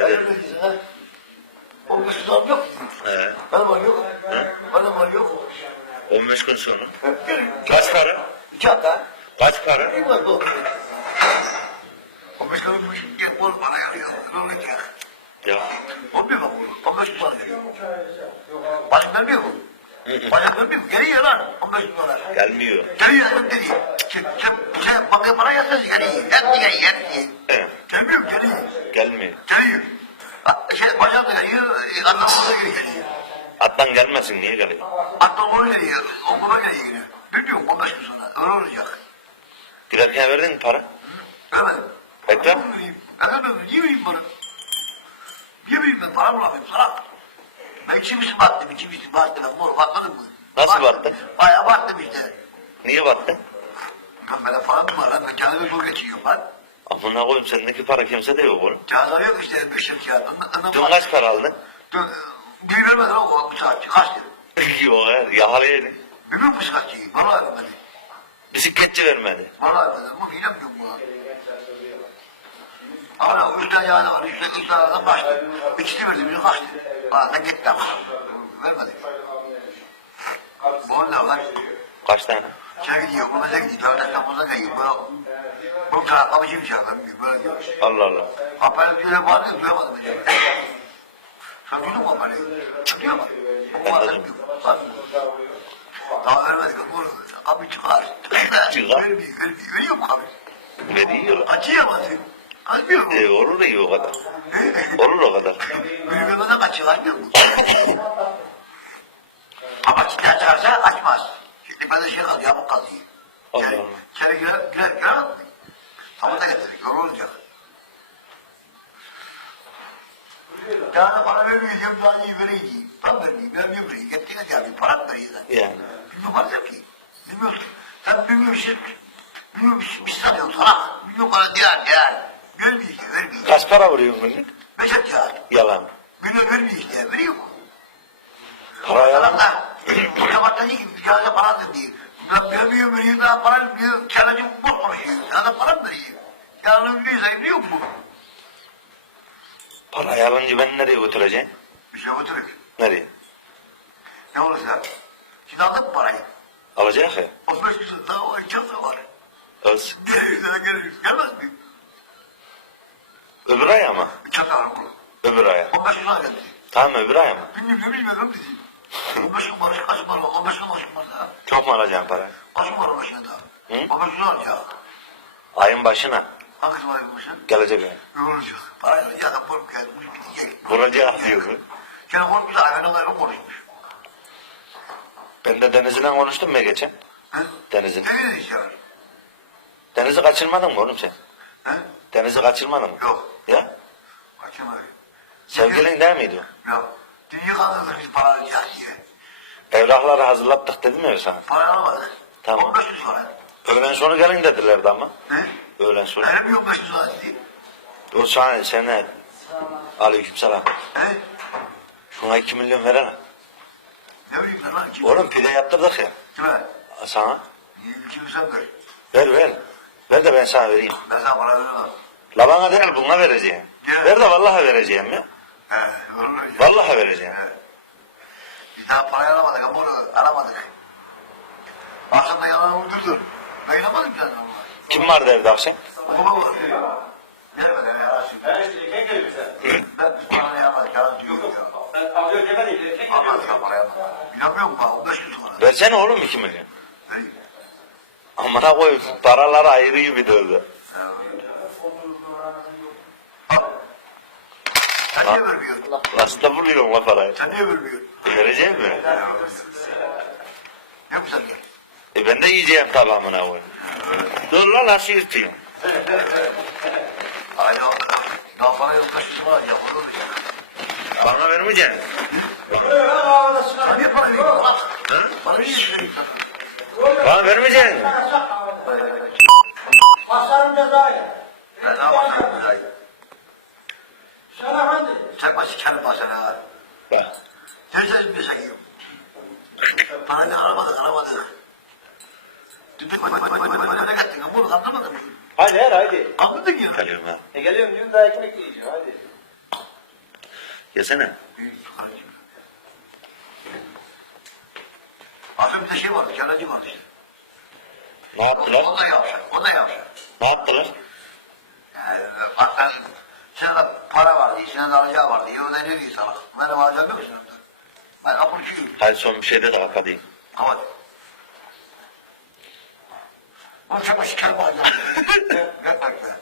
Evet. Ha? 15 gün sonra yok. He. Benim var yok. Benim var yok. 15 gün sonra. Gelin. Kaç para? İki hafta. Kaç para? Ne var bu? 15 gün olmuş. Gel oğlum bana yarıyor. Ne olacak? Ya. O bir bak oğlum. 15 gün sonra geliyor. Başım vermiyor mu? Başım vermiyor mu? Geliyor lan. 15 gün sonra. Gelmiyor. Geliyor adam dedi. Sen, sen, sen bankaya para yatırız geliyor. Yetti geliyor. Yetti. Gelmiyor mu? Geliyor. Gelmiyor. Geliyor. Şey, bacak da geliyor. Anlamı da geliyor. Attan gelmesin niye geliyor? Aklıma onu geliyor. Okula geliyor yine. Bilmiyorum 15 gün sonra. Öyle olacak. Girerken verdin mi para? Ekrem? Ben vereyim. Ben vermedim. Niye vereyim bana? Niye vereyim ben? Para bulamıyorum. Salak. Ben içmişim battım. içmişim battım. Ben bunu batmadım mı? Nasıl battın? Bayağı battım işte. Niye battın? Ben böyle param mı var lan? Ben kendime zor geçiyorum lan. Amına koyayım sendeki para kimse de yok oğlum. Kağıtlar yok işte. Bir şey kağıt. Dün var. kaç para aldın? Dün, e, Bir vermedi lan o bu saatçi. Kaç dedi? yok hayır yakalayaydın. Bilmiyor musun kaççıyı? Vallahi vermedi. Bisikletçi vermedi. Vallahi vermedi. Ama bilemiyorum bunu. Ama üç tane yani var. Üç, üç tane adam kaçtı. İkisi verdi. Biri kaçtı. Aradan gitti ama. Vermedi. Bu ne lan? Kaç tane? Şey gidiyor. Bu bize gidiyor. Devletten buza geliyor. Bu, bu bir şey adam. Böyle diyor. Allah Allah. Haberle böyle bağırıyor. Duyamadım. Sen duydun mu haberleri? Duyuyor musun? Bu bağırıyor. Daha vermedik. Bu kapı çıkar. Çıkar. Vermiyor. Vermiyor. Veriyor mu kapı? Veriyor. Açıyor mu? Açmıyor mu? E, olur iyi o kadar. Olur o kadar. Büyümemeden kaçıyor. Açmıyor mu? Ama içinden çıkarsa açmaz. Şimdi ben de şey kaldı. Yamuk kaldı. Allah Yani Allah. içeri girer, girer, girer Tamam da getirdik. Yol olacak. Yani bana vermiyor diyorum daha iyi vereyim. Tam vermeyeyim, vermiyor vereyim. Gittiğine geldi, para mı veriyor zaten? Yani. Bilmiyorum ki. Bilmiyorsun. Sen bilmiyorsun. Bilmiyorsun, bir sanıyorsun sana. Bilmiyorum bana diğer, diğer. Vermiyor işte, vermiyor. Kaç para vuruyorsun günlük? Beş et ya. Yalan. Bilmiyorum vermiyor işte, veriyor mu? Para yalan. sabahtan iyi ki mücadele para da değil. Ben vermiyor, veriyor, daha para veriyor. Kendisi boş konuşuyor. Ya da para mı veriyor? Yani biliyorsa biliyor mu? Para yalancı ben nereye götüreceğim? Bir şey götürük. Nereye? Ne olursa. Şimdi aldın mı parayı? Alacak ya. 35 gün daha o iki var. Öz. Geliyor, sana geliyor. Gelmez mi? Öbür ay ama. Var oğlum. Öbür aya. 15 gün sonra geldi. Tamam öbür ay ama. Bilmiyorum bilmiyorum bizi. 15 gün var, kaç gün var, 15 gün var, var daha. Çok mu alacaksın para? Kaç var 15 gün daha? Hı? 15 gün alacak. Ayın başına. Var 15 gün? Gelecek ay. Ne olacak? Parayla ya da borç geldi, bu bitecek. Vuracak diyorsun. Gene konuşmuş, aynen öyle konuşmuş. Ben de Deniz'le konuştum mu geçen? He? Deniz'in. Ne işler? Deniz'i kaçırmadın mı oğlum sen? He? Deniz'i kaçırmadın mı? Yok. Ya? Kaçın var. Sevgilin değil miydi o? Yok. Dünya kandırdık biz para alacak diye. Evrakları hazırlattık dedim ya sana. Para alamadık. Tamam. 15 gün sonra. Öğlen sonu gelin dedilerdi ama. He? Öğlen sonu. Öyle mi 15 gün sonra dedi? O sana, sana aleyküm selam. He? Şuna iki milyon verene. Ne bileyim ben lan? Kim? Oğlum pide yaptırdık ya. Kime? Sana. Niye kim sen ver? Ver ver. Ver de ben sana vereyim. Ben sana para veremem. La bana değil buna vereceğim. Ver de vallahi vereceğim ya. He. Vallahi vereceğim. He. Biz daha parayı alamadık ama onu alamadık. Akşam da yalan uydurdun. Ben inanmadım ki ona. Kim vardı evde akşam? Okuma var. Vermedi ya yalan söylüyor. Ben işte erkek geldim sen. Ben biz parayı alamadık yalan diyor ya. Ben alıyor demedim. Erkek Almadık ya parayı alamadık. Bilmiyorum bak 15 gün sonra. Versene oğlum iki milyon. Vereyim. Amına koy paralar ayrı gibi döndü. He, öyle. Al. Sen niye vermiyorsun? Nasıl da buluyorsun la parayı? Sen niye vermiyorsun? Vereceğim mi? Ne güzel gel. E ben de yiyeceğim tabi amına koyayım. Dur lan nasıl yırtıyorsun? Ay ya. Daha para yok kaçısı var ya. Olur ya. Bana vermeyeceksin. Sen niye para veriyorsun? Hı? Para niye veriyorsun sana? Bana vermeyeceksin. Basarım cezayı. Ben ne yapacağım güzel. Sen başı kendi başına. Nereden bir şey yok. Parayı alamadık alamadık. Ne gittin? Bunu kaldırmadın mı? Hadi her haydi. Kaldırdın ya. Geliyorum ha. E geliyorum diyorum daha ekmek yiyeceğim hadi. Yesene. Aslında bir de şey vardı, kelleci vardı işte. Ne yaptılar? O da yavşak, o da yavşak. Ne yaptılar? Yani hatta içine de para vardı, içine de alacağı vardı. O da ne diyor sana? Benim alacağım yok içinde. Ben apurçuyum. Hadi son bir şey de de kapatayım. Hadi. Onu çok şeker bağlayacağım. Gel bak be.